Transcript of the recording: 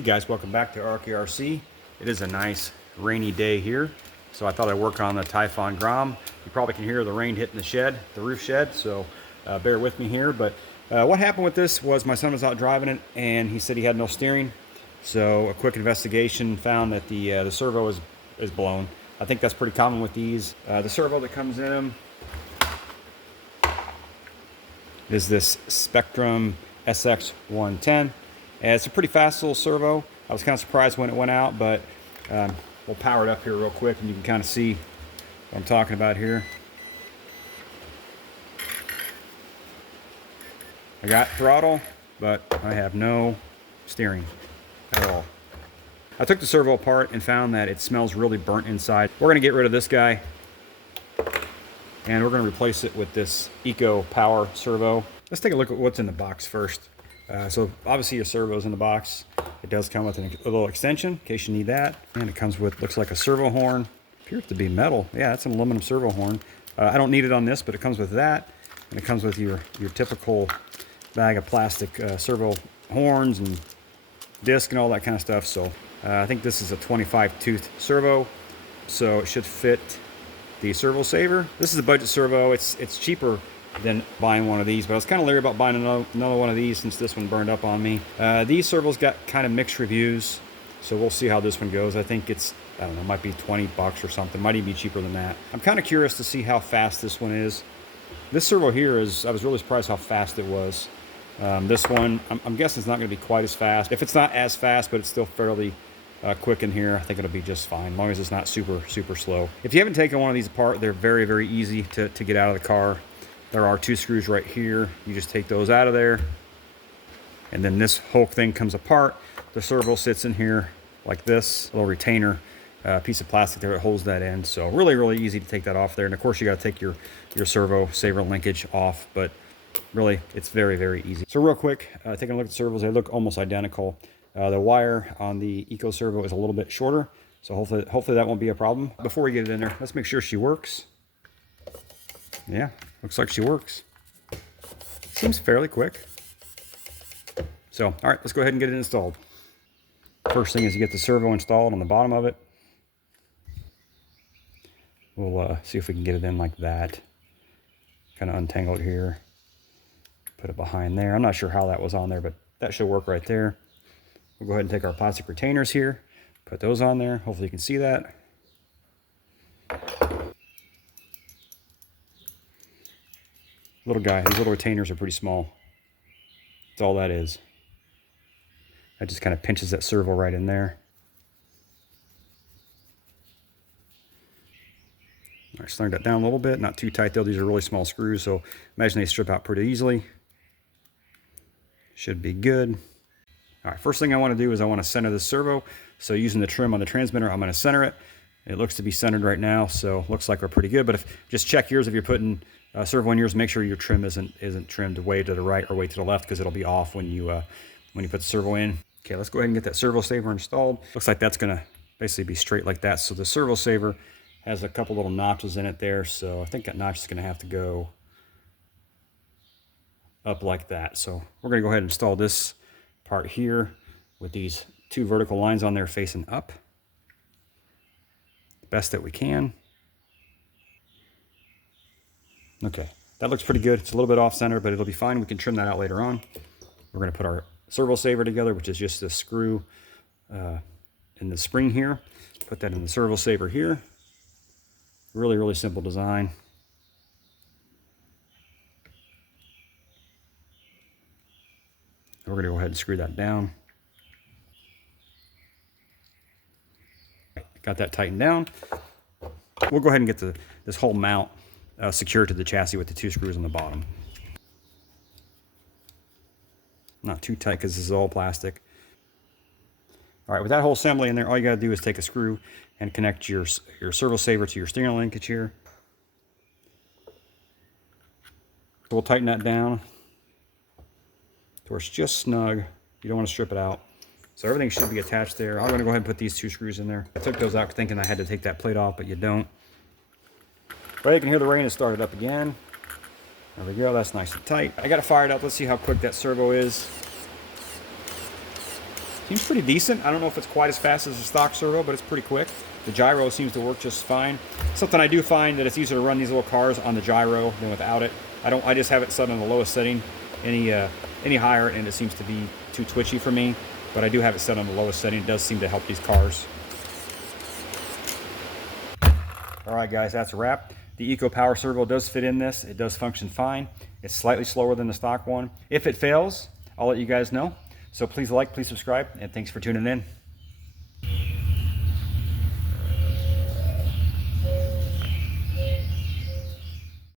Hey guys, welcome back to RKRC. It is a nice rainy day here, so I thought I'd work on the Typhon Grom. You probably can hear the rain hitting the shed, the roof shed, so bear with me here. But what happened with this was my son was out driving it and he said he had no steering. So a quick investigation found that the servo is blown. I think that's pretty common with these. The servo that comes in them is this Spectrum SX110. And it's a pretty fast little servo. I was kind of surprised when it went out, but we'll power it up here real quick and you can kind of see what I'm talking about here. I got throttle, but I have no steering at all. I took the servo apart and found that it smells really burnt inside. We're gonna get rid of this guy and we're gonna replace it with this Eco Power Servo. Let's take a look at what's in the box first. So obviously your servo's in the box. It does come with a little extension in case you need that. And it comes with, looks like a servo horn. Appears to be metal. Yeah, that's an aluminum servo horn. I don't need it on this, but it comes with that. And it comes with your typical bag of plastic servo horns and disc and all that kind of stuff. So I think this is a 25 tooth servo. So it should fit the servo saver. This is a budget servo. It's cheaper than buying one of these, but I was kind of leery about buying another one of these since this one burned up on me. These servos got kind of mixed reviews, so we'll see how this one goes. I think it's, I don't know, might be 20 bucks or something. Might even be cheaper than that. I'm kind of curious to see how fast this one is. This servo here is, I was really surprised how fast it was. This one, I'm guessing it's not going to be quite as fast. If it's not as fast, but it's still fairly quick in here, I think it'll be just fine, as long as it's not super slow. If you haven't taken one of these apart, they're very easy to get out of the car. There are two screws right here. You just take those out of there. And then this whole thing comes apart. The servo sits in here like this, little retainer, piece of plastic there that holds that in. So really easy to take that off there. And of course you gotta take your servo saver linkage off, but really it's very easy. So real quick, taking a look at the servos, they look almost identical. The wire on the Eco Servo is a little bit shorter, so hopefully that won't be a problem. Before we get it in there, let's make sure she works. Yeah, looks like she works. Seems fairly quick. So, all right, let's go ahead and get it installed. First thing is you get the servo installed on the bottom of it. We'll see if we can get it in like that. Kind of untangle it here. Put it behind there. I'm not sure how that was on there, but that should work right there. We'll go ahead and take our plastic retainers here. Put those on there. Hopefully you can see that. Little guy, these little retainers are pretty small. That's all that is. That just kind of pinches that servo right in there. All right, slide that down a little bit, not too tight though. These are really small screws, so imagine they strip out pretty easily. Should be good. All right, first thing I want to do is I want to center this servo. So using the trim on the transmitter, I'm going to center it. It looks to be centered right now, so looks like we're pretty good. But just check yours if you're putting servo in yours. Make sure your trim isn't trimmed way to the right or way to the left, because it'll be off when you put the servo in. Okay, let's go ahead and get that servo saver installed. Looks like that's gonna basically be straight like that. So the servo saver has a couple little notches in it there, so I think that notch is gonna have to go up like that. So we're gonna go ahead and install this part here with these two vertical lines on there facing up, best that we can. Okay, that looks pretty good. It's a little bit off center, but it'll be fine. We can trim that out later on. We're gonna put our servo saver together, which is just this screw in the spring here. Put that in the servo saver here. Really simple design. We're gonna go ahead and screw that down. Got that tightened down. We'll go ahead and get this whole mount secured to the chassis with the two screws on the bottom. Not too tight because this is all plastic. All right, with that whole assembly in there, all you gotta do is take a screw and connect your servo saver to your steering linkage here. So we'll tighten that down to where it's just snug. You don't want to strip it out. So everything should be attached there. I'm gonna go ahead and put these two screws in there. I took those out thinking I had to take that plate off, but you don't. But you can hear the rain has started up again. There we go, that's nice and tight. I got it fired up. Let's see how quick that servo is. Seems pretty decent. I don't know if it's quite as fast as a stock servo, but it's pretty quick. The gyro seems to work just fine. Something I do find that it's easier to run these little cars on the gyro than without it. I just have it set on the lowest setting. Any higher and it seems to be too twitchy for me, but I do have it set on the lowest setting. It does seem to help these cars. All right, guys, that's a wrap. The Eco Power Servo does fit in this. It does function fine. It's slightly slower than the stock one. If it fails, I'll let you guys know. So please like, please subscribe, and thanks for tuning in.